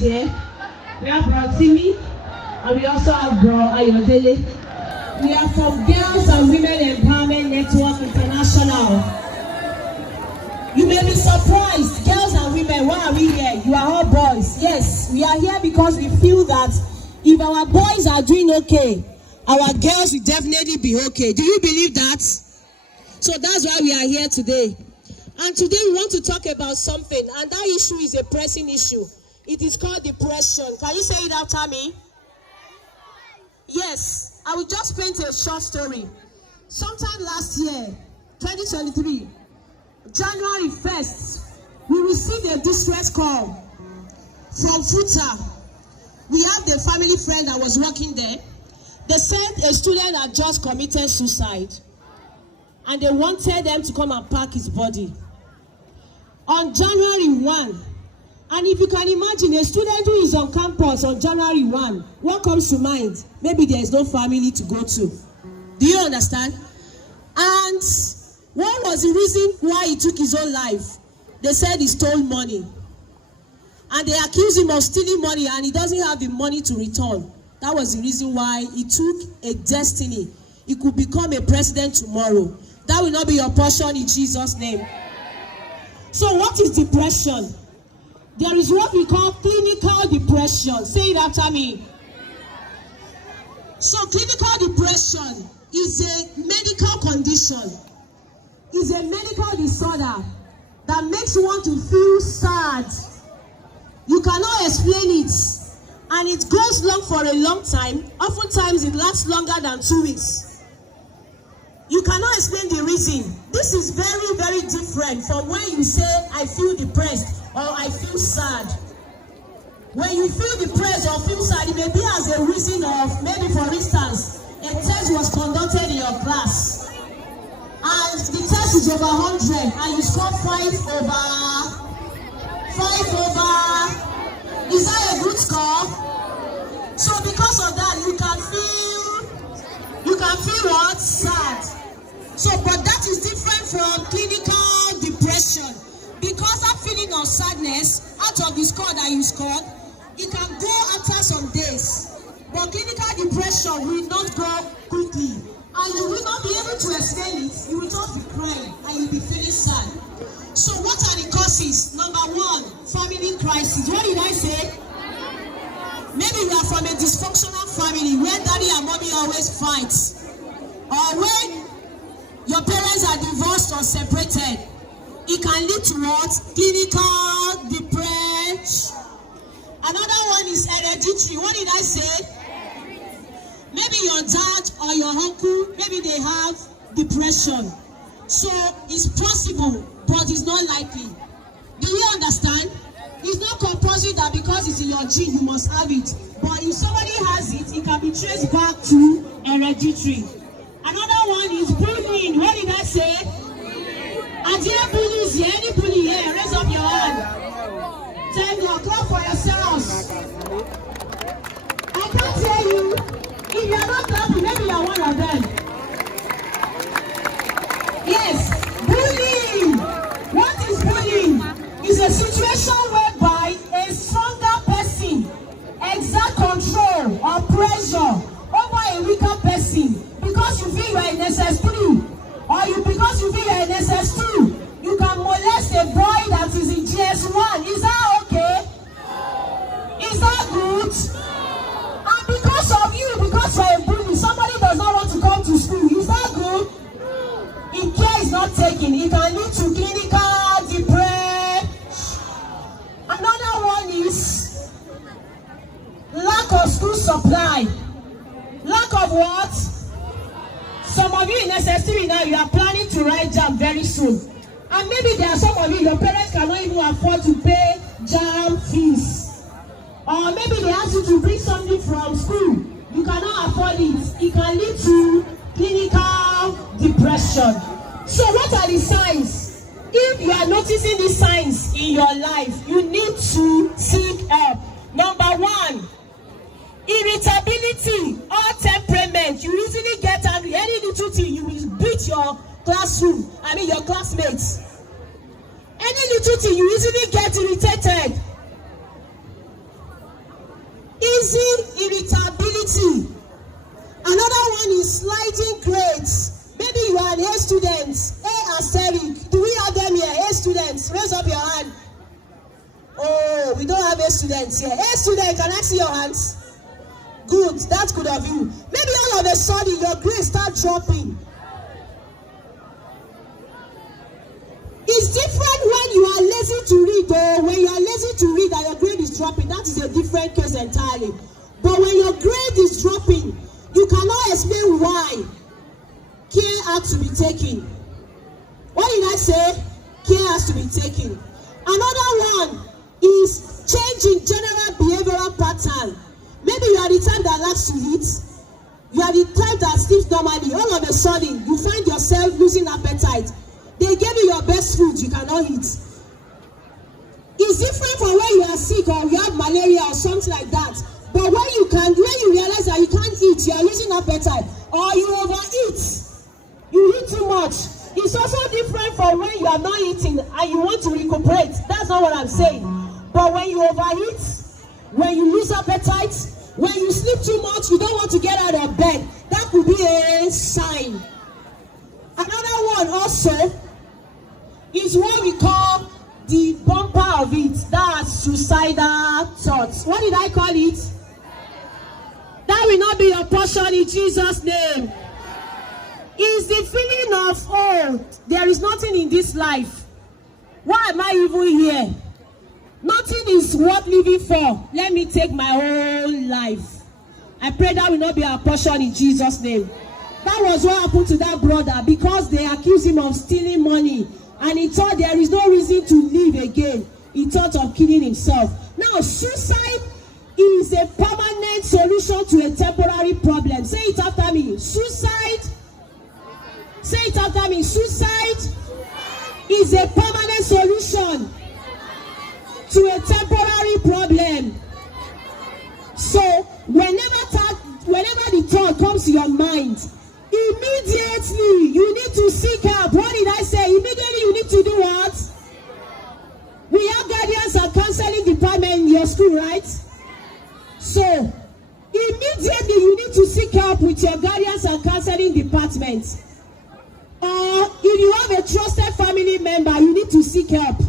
here. We have Bro Timmy, and we also have Bro Ayodele. We are from Girls and Women Empowerment Network International. You may be surprised, girls and women, why are we here? You are all boys. Yes, we are here because we feel that if our boys are doing okay, our girls will definitely be okay. Do you believe that? So that's why we are here today. And today we want to talk about something, and that issue is a pressing issue. It is called depression. Can you say it after me? Yes, I will just paint a short story. Sometime last year, 2023, January 1st, we received a distress call from Futa. We have the family friend that was working there. They said a student had just committed suicide, and they wanted them to come and pack his body. On January 1, and if you can imagine a student who is on campus on January 1, what comes to mind? Maybe there is no family to go to. Do you understand? And what was the reason why he took his own life? They said he stole money. And they accused him of stealing money, and he doesn't have the money to return. That was the reason why he took a destiny. He could become a president tomorrow. That will not be your portion in Jesus' name. So what is depression? There is what we call clinical depression. Say it after me. So clinical depression is a medical condition. It's a medical disorder that makes one to feel sad. You cannot explain it. And it goes long for a long time. Oftentimes it lasts longer than 2 weeks. You cannot explain the reason. This is very, very different from when you say, I feel depressed or I feel sad. When you feel depressed or feel sad, it may be as a reason of, maybe for instance, a test was conducted in your class. And the test is over 100 and you score 5 over. Is that a good score? So because of that, you can feel what? Sad. So, but that is different from clinical depression. Because that feeling of sadness, out of the score that you scored, it can go after some days. But clinical depression will not go quickly. And you will not be able to explain it. You will just be crying and you'll be feeling sad. So what are the causes? Number 1, family crisis. What did I say? Maybe you are from a dysfunctional family where daddy and mommy always fight. Or when your parents are divorced or separated. It can lead to what? Clinical depression. Another one is hereditary. What did I say? Maybe your dad or your uncle, maybe they have depression. So it's possible, but it's not likely. Do you understand? It's not compulsory that because it's in your gene, you must have it. But if somebody has it, it can be traced back to hereditary. Another one is bullying. What did I say? Are there bullies here? Any bully here? Raise up your hand. Tell me, clap for yourselves. I can't hear you. If you are not clapping, maybe you are one of them. Yes, bullying. What is bullying? It's a situation whereby a stronger person exerts control or pressure over a weaker person because you feel you are in SS3 or because you feel you are in SS2. You can molest a boy that is in GS1. Is that okay? Is that good? And because of you, because you are a bully, somebody does not want to come to school. Is that good? If care is not taken, it can lead to clinical depression. Another one is lack of school supply. Lack of what? Some of you in SS3 now, you are planning to write JAM very soon. And maybe there are some of you, your parents cannot even afford to pay JAM fees. Or maybe they ask you to bring something from school. You cannot afford it. It can lead to clinical depression. So what are the signs? If you are noticing these signs in your life, you need to seek help. Number 1, irritability or temperament. You easily get angry. Any little thing, you will beat your your classmates. Any little thing, you easily get irritated. anxiety. Another one is sliding grades. Maybe you are an A student, A asterisk. Do we have them here? A students, raise up your hand. Oh, we don't have A students here. A student, can I see your hands? Good, that's good of you. Maybe all of a sudden your grades start dropping. It's different when you are lazy to read, or when you are lazy to read and your grade is dropping. That is a different case entirely. But when your grade is dropping, you cannot explain why. Care has to be taken. What did I say? Care has to be taken. Another one is changing general behavioral pattern. Maybe you are the type that likes to eat. You are the type that sleeps normally. All of a sudden, you find yourself losing appetite. They gave you your best food, you cannot eat. It's different from when you are sick or you have malaria or something like that. But when you realize that you can't eat, you are losing appetite, or you overeat, you eat too much. It's also different from when you are not eating and you want to recuperate. That's not what I'm saying. But when you overeat, when you lose appetite, when you sleep too much, you don't want to get out of bed, that could be a sign. Another one also is what we call the bumper of it. That's suicidal thoughts. What did I call it? That will not be your portion in Jesus' name. It's the feeling of, oh, there is nothing in this life. Why am I even here? Nothing is worth living for. Let me take my whole life. I pray that will not be our portion in Jesus' name. That was what happened to that brother, because they accused him of stealing money. And he thought there is no reason to live again. He thought of killing himself. Now, suicide is a permanent solution to a temporary problem. Say it after me. Suicide. Say it after me. Suicide is a permanent solution to a temporary problem. So, whenever the thought comes to your mind, immediately you need to seek help. What did I say? Immediately you need to do what? We have guardians and counseling department in your school, right? So immediately you need to seek help with your guardians and counseling department. Or if you have a trusted family member, you need to seek help.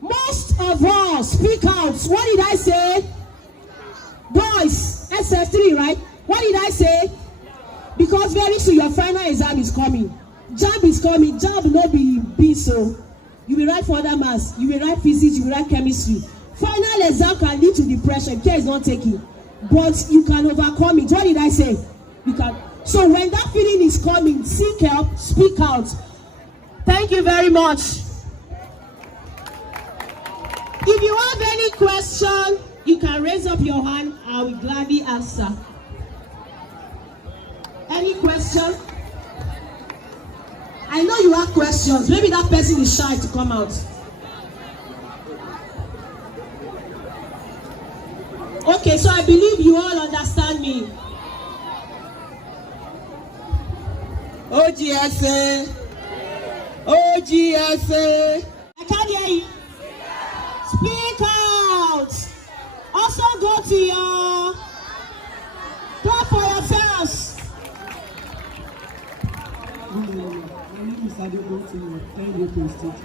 Most of us speak out. What did I say? Boys, SS3, right? What did I say? Because very soon your final exam is coming. JAMB is coming. JAMB will not be so. You will write further maths. You will write physics. You will write chemistry. Final exam can lead to depression. Care is not taking. But you can overcome it. What did I say? You can. So when that feeling is coming, seek help, speak out. Thank you very much. If you have any question, you can raise up your hand. I will gladly answer. Any question? I know you have questions. Maybe that person is shy to come out. Okay, so I believe you all understand me. OGSA. OGSA. I can't hear you. Speak out. Also go to your... Clap for yourselves. My name is Ondo State,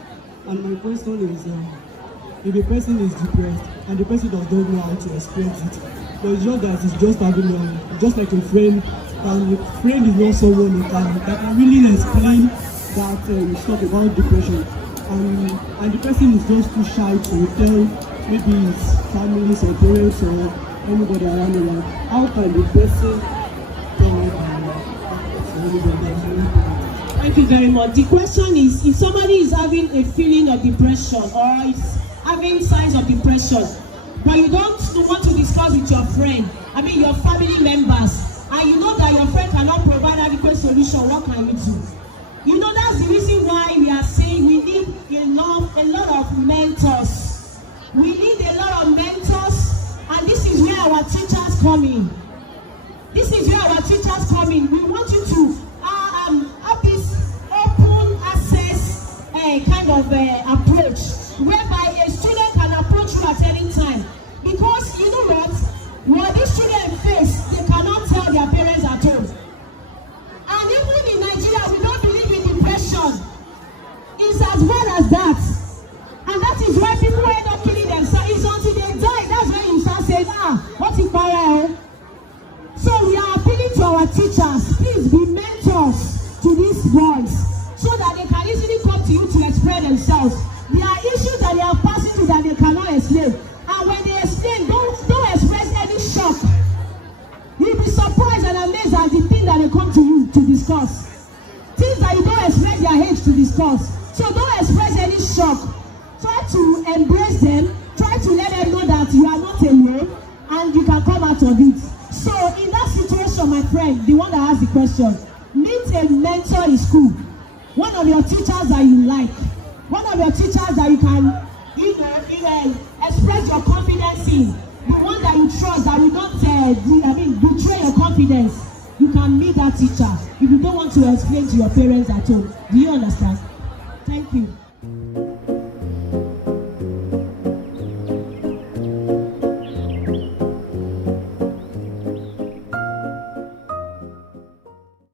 and my question is, if a person is depressed and the person does not know how to express it, but it's just that it's just having just like a friend, and the friend is not someone that can really explain that stuff about depression, and the person is just too shy to tell maybe his family or parents or anybody around him. How can the person Thank you very much. The question is, if somebody is having a feeling of depression or is having signs of depression, but you don't want to discuss with your friend, your family members, and you know that your friend cannot provide adequate solution, what can you do? You know, that's the reason why we are saying we need a lot of mentors. We need a lot of mentors, and this is where our teachers come in. This is where our teachers come in. We want you to have this open access kind of approach, whereby a student can approach you at any time. Because you know what these students teachers, please be mentors to these boys so that they can easily come to you to explain themselves. There are issues that they are passing through that they cannot explain. And when they explain, don't express any shock. You'll be surprised and amazed at the thing that they come to you to discuss. Things that you don't expect their age to discuss. So don't express any shock. Try to embrace them. Try to let them know that you are not alone and you can come out of it. So in that situation, my friend, the one that asked the question, meet a mentor in school. One of your teachers that you like. One of your teachers that you can, express your confidence in. The one that you trust, that will not, betray your confidence. You can meet that teacher if you don't want to explain to your parents at home. Do you understand?